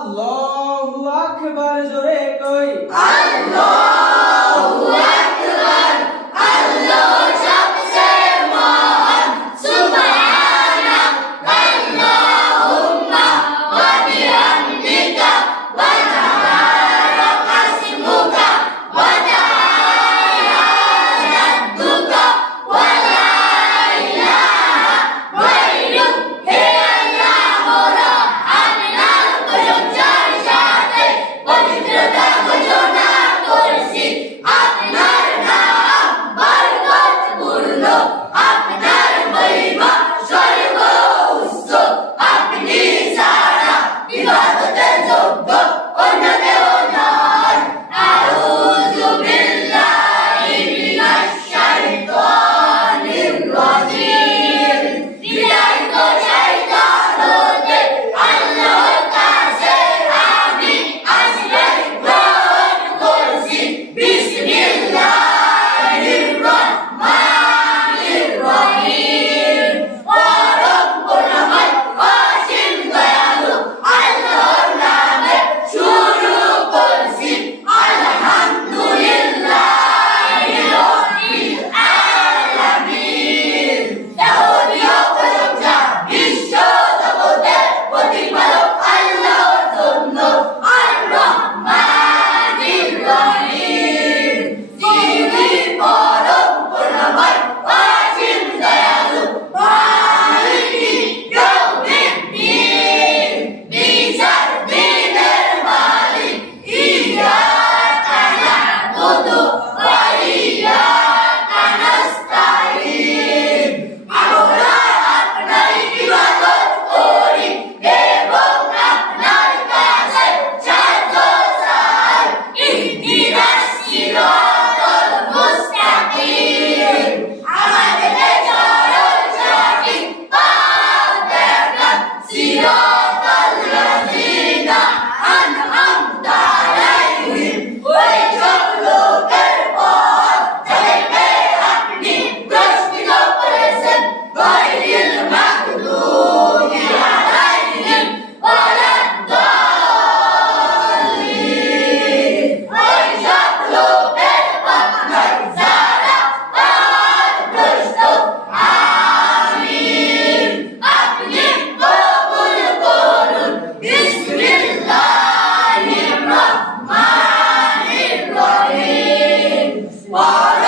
আল্লাহু আকবার জোরে কই। Wow.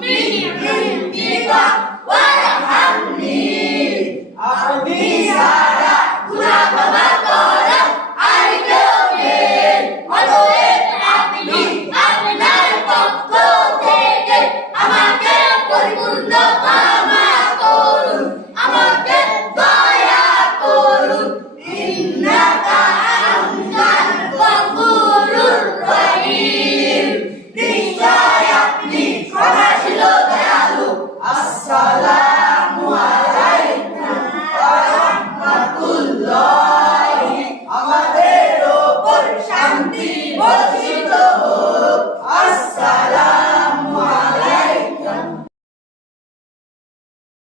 命运的弯绕。